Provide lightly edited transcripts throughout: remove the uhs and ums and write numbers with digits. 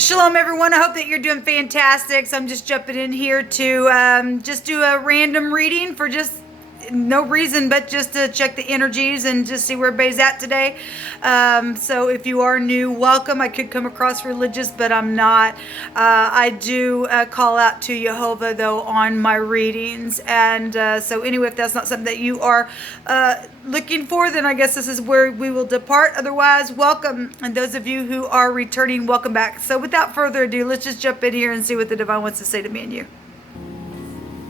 Shalom, everyone. I hope that you're doing fantastic. So I'm just jumping in here to just do a random reading for just no reason, but just to check the energies and just see where everybody's at today. So if you are new, welcome. I could come across religious, but I'm not. I do call out to Jehovah, though, on my readings. And so anyway, if that's not something that you are looking for, then I guess this is where we will depart. Otherwise, welcome. And those of you who are returning, welcome back. So without further ado, let's just jump in here and see what the divine wants to say to me and you.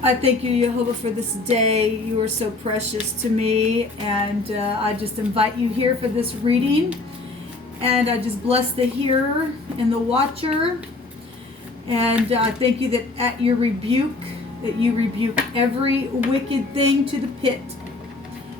I thank you, Jehovah, for this day. You are so precious to me, and I just invite you here for this reading. And I just bless the hearer and the watcher. And I thank you that at your rebuke, that you rebuke every wicked thing to the pit.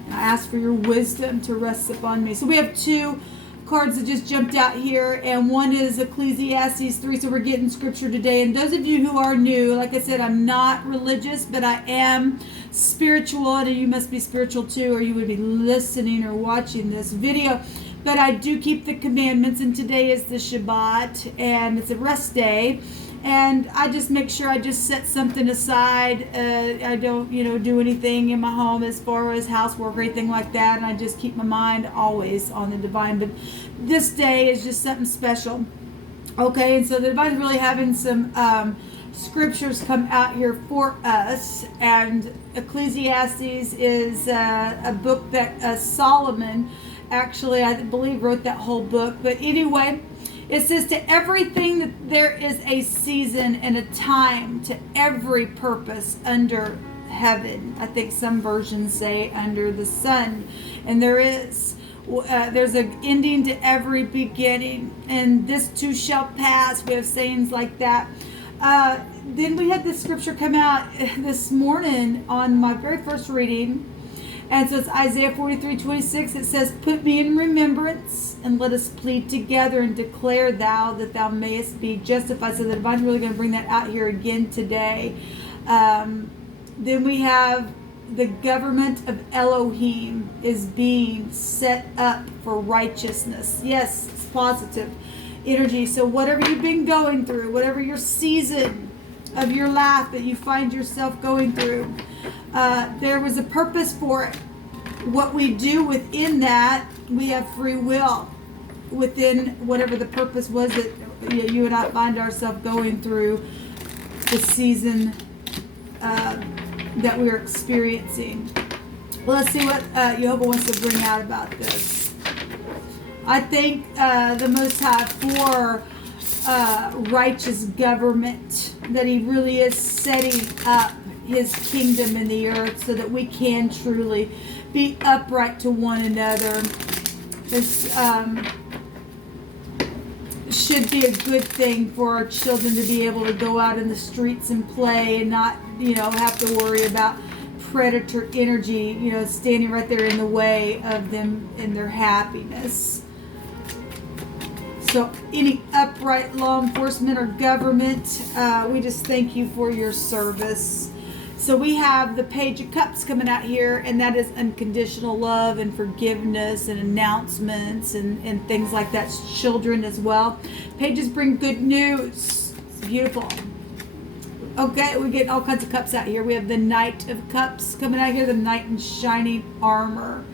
And I ask for your wisdom to rest upon me. So we have two cards that just jumped out here, and one is Ecclesiastes 3, so we're getting scripture today. And those of you who are new, like I said, I'm not religious, but I am spiritual, and you must be spiritual too, or you would be listening or watching this video. But I do keep the commandments, and today is the Shabbat, and it's a rest day. And I just make sure I just set something aside. I don't, do anything in my home as far as housework or anything like that. And I just keep my mind always on the divine. But this day is just something special. Okay, and so the divine's really having some scriptures come out here for us. And Ecclesiastes is a book that Solomon actually, I believe, wrote that whole book. But anyway, it says, to everything that there is a season and a time, to every purpose under heaven. I think some versions say under the sun. And there's an ending to every beginning. And this too shall pass. We have sayings like that. Then we had this scripture come out this morning on my very first reading. And so it's Isaiah 43:26. It says, put me in remembrance and let us plead together and declare thou that thou mayest be justified. So the divine's really going to bring that out here again today. Then we have the government of Elohim is being set up for righteousness. Yes, it's positive energy. So whatever you've been going through, whatever your season of your life that you find yourself going through, there was a purpose for it. What we do within that, we have free will within whatever the purpose was that you and I find ourselves going through the season that we're experiencing. Well, let's see what Jehovah wants to bring out about this. I thank the Most High for righteous government, that He really is setting up His kingdom in the earth so that we can truly be upright to one another. This should be a good thing for our children to be able to go out in the streets and play and not, have to worry about predator energy, standing right there in the way of them and their happiness. So any upright law enforcement or government, we just thank you for your service. So we have the Page of Cups coming out here, and that is unconditional love and forgiveness and announcements and things like that. Children as well. Pages bring good news. It's beautiful. Okay, we get all kinds of cups out here. We have the Knight of Cups coming out here, the Knight in shining armor.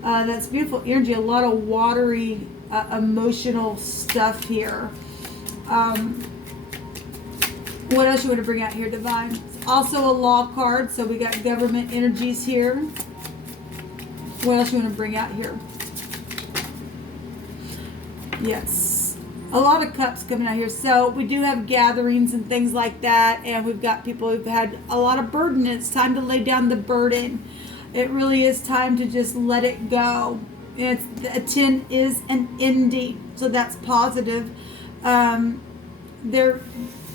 That's beautiful energy, a lot of watery, emotional stuff here. What else you want to bring out here, Divine? Also a law card, so we got government energies here. What else you want to bring out here? Yes, a lot of cups coming out here. So we do have gatherings and things like that, and we've got people who've had a lot of burden. It's time to lay down the burden. It really is time to just let it go. And a 10 is an ending, so that's positive.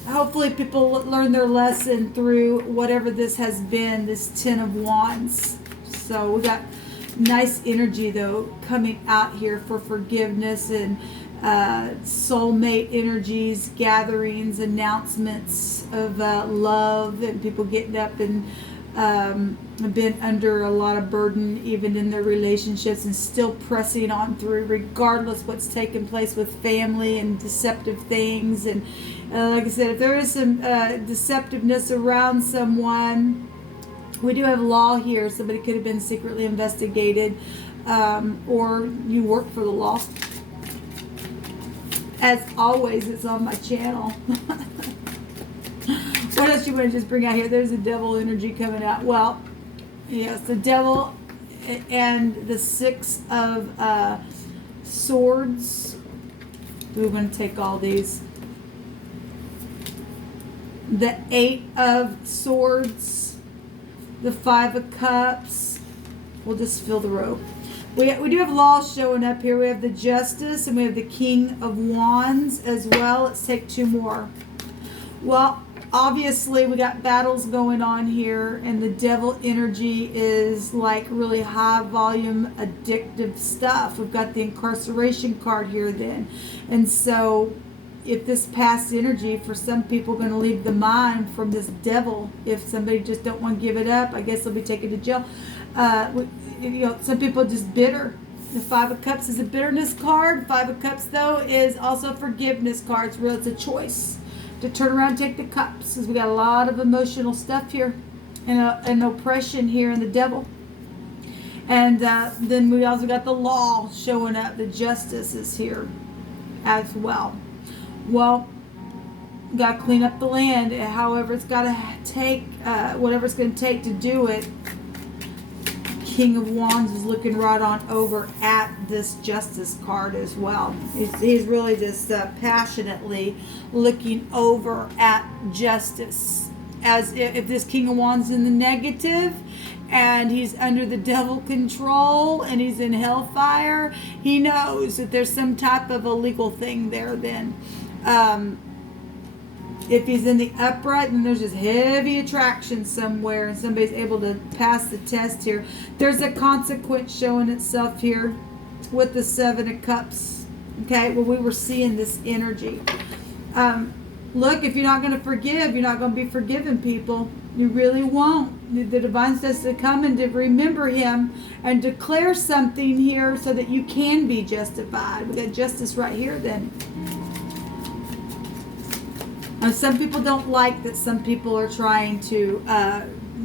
Hopefully people learn their lesson through whatever this has been, this 10 of Wands. So we got nice energy, though, coming out here for forgiveness and soulmate energies, gatherings, announcements of love, and people getting up and have been under a lot of burden even in their relationships and still pressing on through regardless what's taking place with family and deceptive things. And like I said, if there is some deceptiveness around someone, we do have law here. Somebody could have been secretly investigated, or you work for the law. As always, it's on my channel. What else you want to just bring out here? There's a devil energy coming out. Well, yes, the devil and the 6 of swords. We're going to take all these. The 8 of swords. The 5 of cups. We'll just fill the row. We do have laws showing up here. We have the justice and we have the king of wands as well. Let's take 2 more. Well, obviously we got battles going on here, and the devil energy is like really high volume addictive stuff. We've got the incarceration card here then. And so if this past energy for some people going to leave the mind from this devil, if somebody just don't want to give it up, I guess they'll be taken to jail. Some people are just bitter. The 5 of Cups is a bitterness card. 5 of Cups, though, is also a forgiveness card. It's real. It's a choice to turn around and take the cups, because we got a lot of emotional stuff here and oppression here in the devil. And then we also got the law showing up. The justice is here as well. Well, got to clean up the land. However, it's got to take whatever it's going to take to do it. King of Wands is looking right on over at this justice card as well. He's really just passionately looking over at justice, as if this King of Wands is in the negative and he's under the devil control and he's in hellfire. He knows that there's some type of illegal thing there then. If he's in the upright, then there's just heavy attraction somewhere and somebody's able to pass the test here. There's a consequence showing itself here with the 7 of Cups. Okay, well, we were seeing this energy. Look, if you're not going to forgive, you're not going to be forgiven, people. You really won't. The divine says to come and to remember him and declare something here so that you can be justified. We got justice right here then. Some people don't like that some people are trying to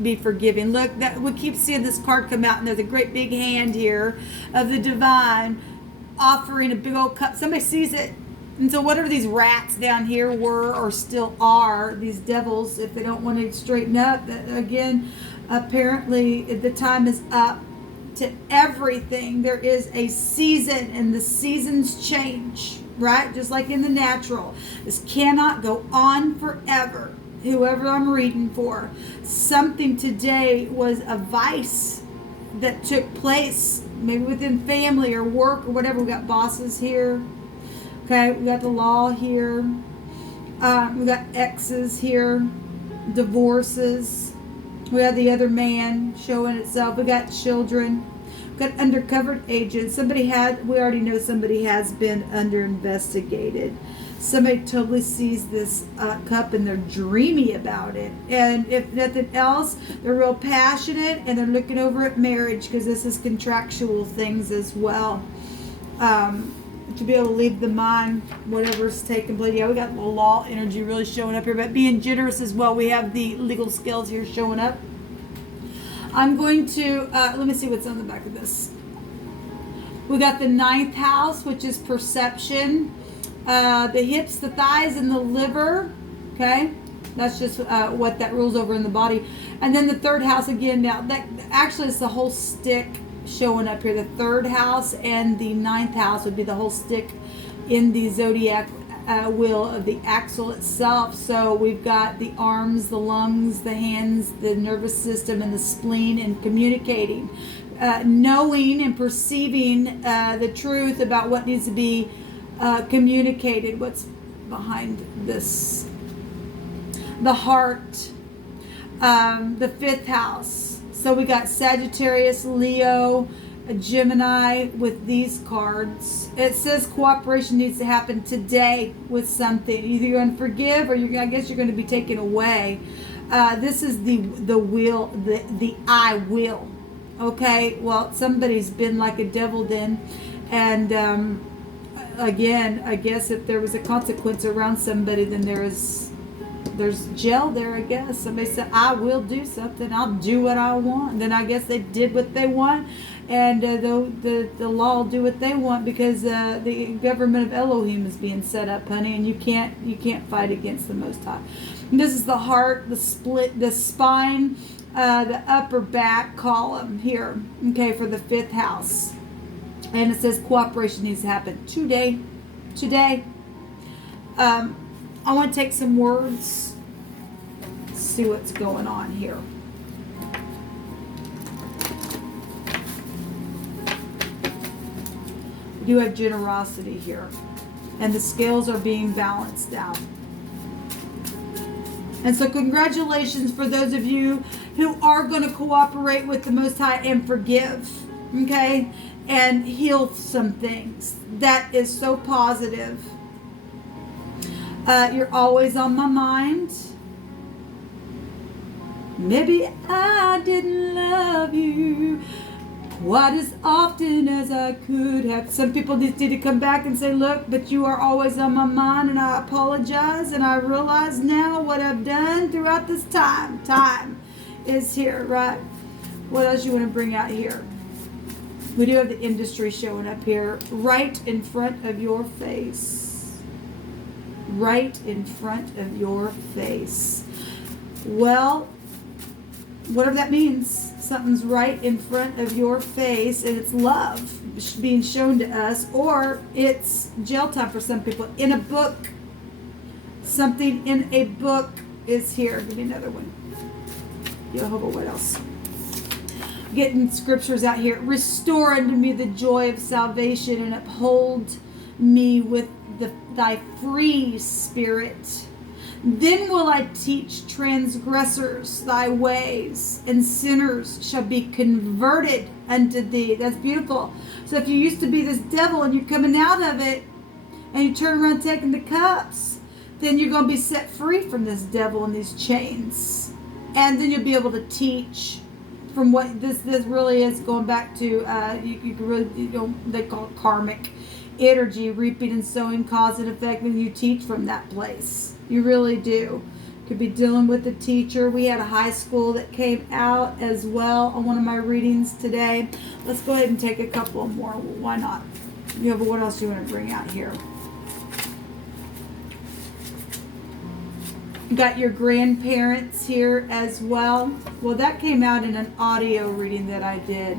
be forgiving. Look, we keep seeing this card come out, and there's a great big hand here of the divine offering a big old cup. Somebody sees it. And so whatever these rats down here were or still are, these devils, if they don't want to straighten up, again, apparently the time is up to everything. There is a season, and the seasons change. Right? Just like in the natural. This cannot go on forever. Whoever I'm reading for. Something today was a vice that took place, maybe within family or work or whatever. We got bosses here. Okay, we got the law here. We got exes here. Divorces. We have the other man showing itself. We got children. Got undercover agents. We already know somebody has been under investigated. Somebody totally sees this cup and they're dreamy about it. And if nothing else, they're real passionate and they're looking over at marriage, because this is contractual things as well. To be able to leave the mind, whatever's taking place. Yeah, we got the law energy really showing up here, but being generous as well. We have the legal skills here showing up. I'm going to, let me see what's on the back of this. We got the 9th house, which is perception. The hips, the thighs, and the liver. Okay? That's just what that rules over in the body. And then the 3rd house again. Now, that actually is the whole stick showing up here. The 3rd house and the 9th house would be the whole stick in the zodiac wheel of the axle itself. So we've got the arms, the lungs, the hands, the nervous system, and the spleen, and communicating, knowing and perceiving the truth about what needs to be communicated, what's behind this. The heart, the 5th house. So we got Sagittarius, Leo, a Gemini with these cards. It says cooperation needs to happen today with something. Either you're going to forgive, or I guess you're going to be taken away. This is the will, the I will. Okay, well, somebody's been like a devil then, and again, I guess if there was a consequence around somebody, then there's jail there, I guess. Somebody said, I will do something, I'll do what I want. And then I guess they did what they want, and the law will do what they want, because the government of Elohim is being set up, honey, and you can't fight against the Most High. And this is the heart, the split, the spine, the upper back column here, okay, for the 5th house. And it says cooperation needs to happen today. I want to take some words, see what's going on here. We do have generosity here, and the scales are being balanced out. And so congratulations for those of you who are going to cooperate with the Most High and forgive, okay, and heal some things. That is so positive. You're always on my mind. Maybe I didn't love you quite as often as I could have. Some people need to come back and say, look, but you are always on my mind, and I apologize, and I realize now what I've done throughout this time. Time is here, right? What else you want to bring out here? We do have the industry showing up here, right in front of your face. Right in front of your face. Well, whatever that means, something's right in front of your face, and it's love being shown to us, or it's jail time for some people. In a book, something in a book is here. Give me another one. Jehovah, what else? Getting scriptures out here. Restore unto me the joy of salvation, and uphold me with thy free spirit. Then will I teach transgressors thy ways, and sinners shall be converted unto thee. That's beautiful. So if you used to be this devil and you're coming out of it, and you turn around taking the cups, then you're going to be set free from this devil and these chains. And then you'll be able to teach from what this really is, going back to, you can really, they call it karmic energy, reaping and sowing, cause and effect, and you teach from that place. You really do. Could be dealing with a teacher. We had a high school that came out as well on one of my readings today. Let's go ahead and take a couple more. Why not? But what else do you want to bring out here? You got your grandparents here as well. Well, that came out in an audio reading that I did.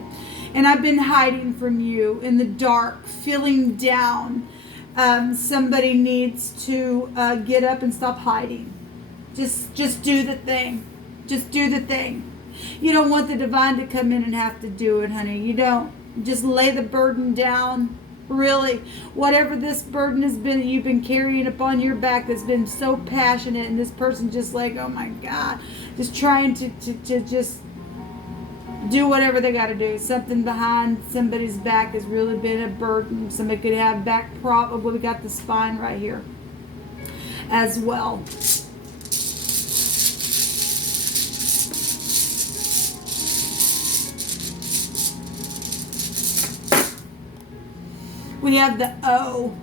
And I've been hiding from you in the dark, feeling down. Somebody needs to get up and stop hiding. Just do the thing. Just do the thing. You don't want the divine to come in and have to do it, honey. You don't. Just lay the burden down. Really, whatever this burden has been that you've been carrying upon your back that's been so passionate, and this person just like, oh my God, just trying to just do whatever they got to do. Something behind somebody's back has really been a burden. Somebody could have back problem. We got the spine right here as well. We have the O,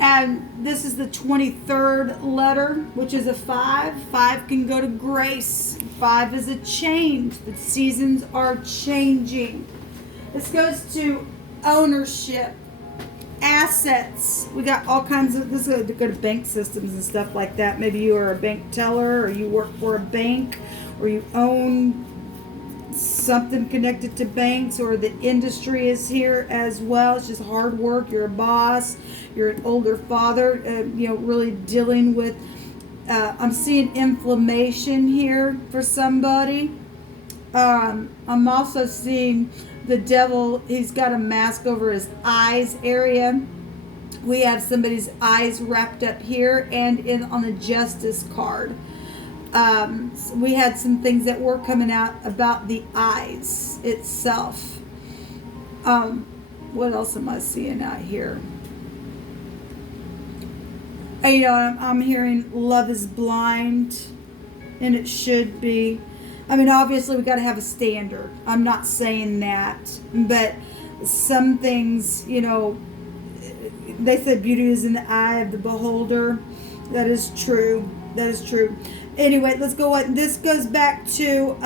and this is the 23rd letter, which is a 5. 5 can go to grace. 5 is a change. The seasons are changing. This goes to ownership, assets. We got all kinds of, this is to go to bank systems and stuff like that. Maybe you are a bank teller, or you work for a bank, or you own something connected to banks, or the industry is here as well. It's just hard work. You're a boss. You're an older father, really dealing with, I'm seeing inflammation here for somebody. I'm also seeing the devil. He's got a mask over his eyes area. We have somebody's eyes wrapped up here and on the justice card. So we had some things that were coming out about the eyes itself. What else am I seeing out here? And, you know, I'm hearing love is blind, and it should be. I mean, obviously we got to have a standard. I'm not saying that, but some things, you know, they said beauty is in the eye of the beholder. That is true. That is true. Anyway, let's go on. This goes back to,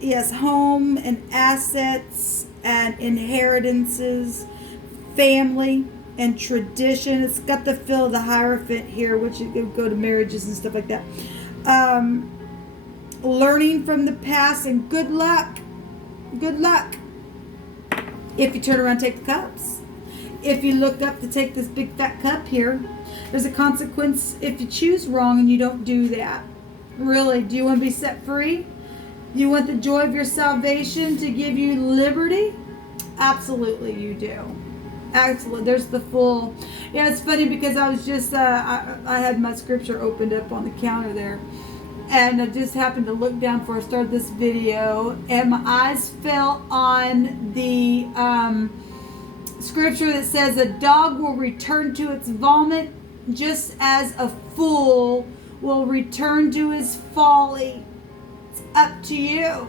yes, home and assets and inheritances, family and tradition. It's got the feel of the Hierophant here, which would go to marriages and stuff like that. Learning from the past, and good luck. Good luck. If you turn around and take the cups. If you look up to take this big fat cup here, there's a consequence if you choose wrong and you don't do that. Really, do you want to be set free? Do you want the joy of your salvation to give you liberty? Absolutely you do. Absolutely. There's the full. Yeah, it's funny because I was just, I had my scripture opened up on the counter there. And I just happened to look down before I started this video. And my eyes fell on the scripture that says a dog will return to its vomit just as a fool will return to his folly. It's up to you.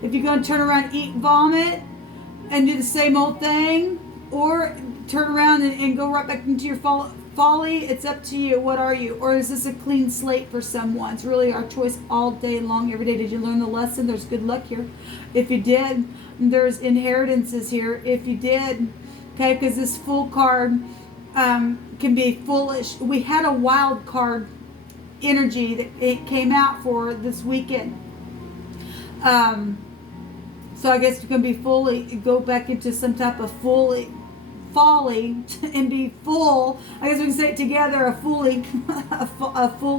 If you're going to turn around and eat vomit and do the same old thing, or turn around and go right back into your folly, it's up to you. What are you? Or is this a clean slate for someone? It's really our choice all day long, every day. Did you learn the lesson? There's good luck here. If you did, there's inheritances here. If you did, okay, because this Fool card can be foolish. We had a wild card energy that it came out for this weekend. So I guess you can be fully, go back into some type of folly and be full. I guess we can say it together, a fool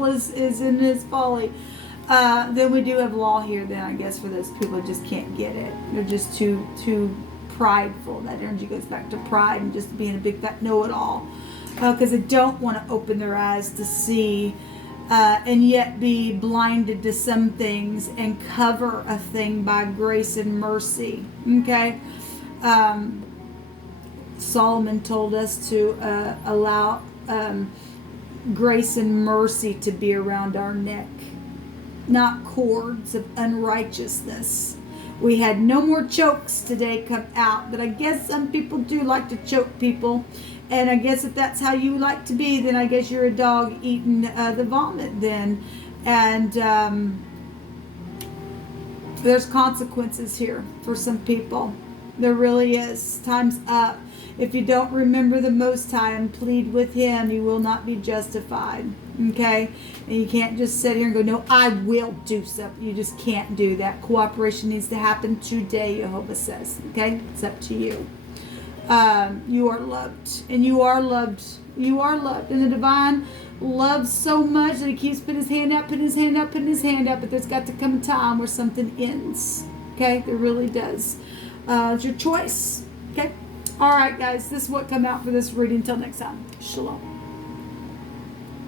is in his folly. Then we do have law here then, I guess, for those people who just can't get it. They're just too prideful. That energy goes back to pride and just being a big fat know-it-all. Because they don't want to open their eyes to see and yet be blinded to some things and cover a thing by grace and mercy. Okay? Solomon told us to allow grace and mercy to be around our neck, not cords of unrighteousness. We had no more chokes today come out, but I guess some people do like to choke people. And I guess if that's how you like to be, then I guess you're a dog eating the vomit then. And there's consequences here for some people. There really is. Time's up. If you don't remember the Most High and plead with Him, you will not be justified. Okay? And you can't just sit here and go, no, I will do something. You just can't do that. Cooperation needs to happen today, Jehovah says. Okay? It's up to you. You are loved. And you are loved. You are loved. And the divine loves so much that He keeps putting His hand out, putting His hand out, putting His hand out. But there's got to come a time where something ends. Okay? There really does. It's your choice. Okay? All right, guys. This is what come out for this reading. Until next time. Shalom.